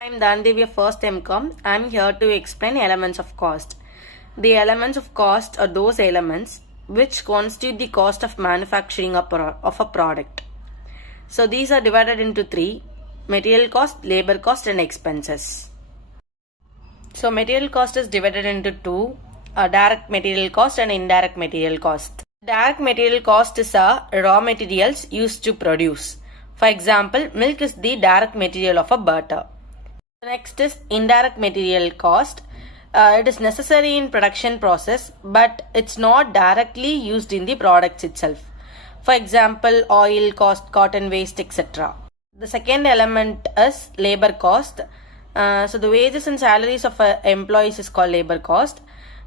I'm Devi, first MCom. I'm here to explain elements of cost. The elements of cost are those elements which constitute the cost of manufacturing of a product. So these are divided into three: material cost, labor cost and expenses. So material cost is divided into two: direct material cost and indirect material cost. Direct material cost is raw materials used to produce. For example, milk is the direct material of a butter. Next is indirect material cost. It is necessary in production process, but it's not directly used in the products itself. For example, oil cost, cotton waste, etc. The second element is labor cost. So the wages and salaries of employees is called labor cost.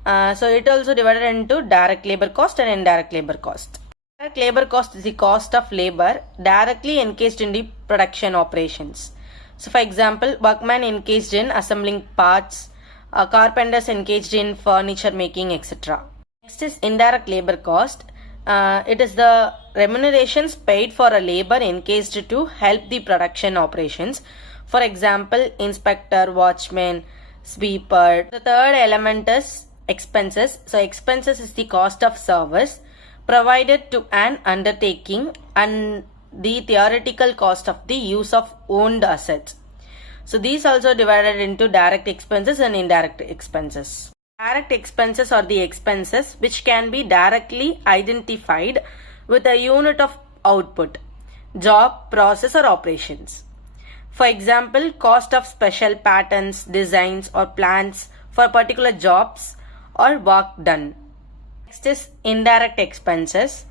So it also divided into direct labor cost and indirect labor cost. Direct labor cost is the cost of labor directly engaged in the production operations. So for example, workmen engaged in assembling parts, carpenters engaged in furniture making, etc. Next is indirect labor cost. It is the remunerations paid for a labor engaged to help the production operations. For example, inspector, watchman, sweeper. The third element is expenses. So expenses is the cost of service provided to an undertaking and the theoretical cost of the use of owned assets. So these also divided into direct expenses and indirect expenses. Direct expenses are the expenses which can be directly identified with a unit of output, job, process or operations. For example, cost of special patterns, designs or plans for particular jobs or work done. Next is indirect expenses.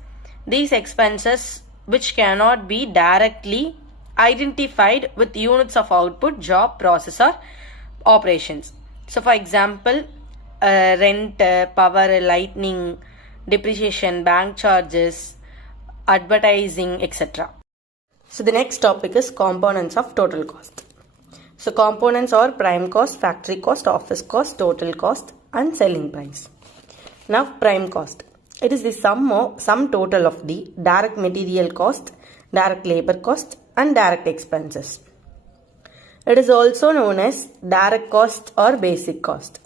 These expenses which cannot be directly identified with units of output, job, process or operations. So for example, rent, power, lighting, depreciation, bank charges, advertising, etc. So the next topic is components of total cost. So components are prime cost, factory cost, office cost, total cost and selling price. Now prime cost. It is the sum total of the direct material cost, direct labor cost and direct expenses. It is also known as direct cost or basic cost.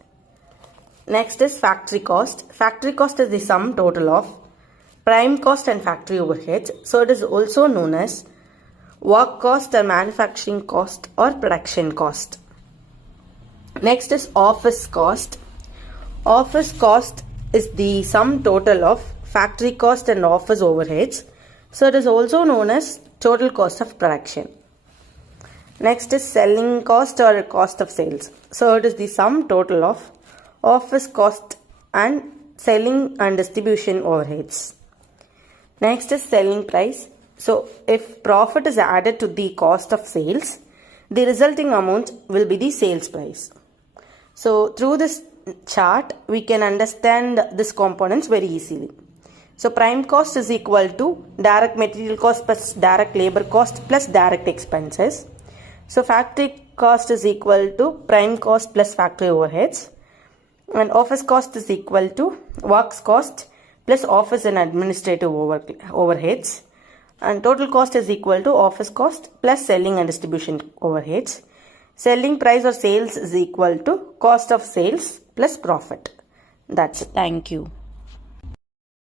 Next is factory cost. Factory cost is the sum total of prime cost and factory overheads. So it is also known as work cost or manufacturing cost or production cost. Next is office cost. Office cost is the sum total of factory cost and office overheads. So it is also known as total cost of production. Next is selling cost or cost of sales. So it is the sum total of office cost and selling and distribution overheads. Next is selling price. So if profit is added to the cost of sales, the resulting amount will be the sales price. So through this chart, we can understand these components very easily. So prime cost is equal to direct material cost plus direct labor cost plus direct expenses. So factory cost is equal to prime cost plus factory overheads. And office cost is equal to works cost plus office and administrative overheads. And total cost is equal to office cost plus selling and distribution overheads. Selling price or sales is equal to cost of sales plus profit. That's it. Thank you.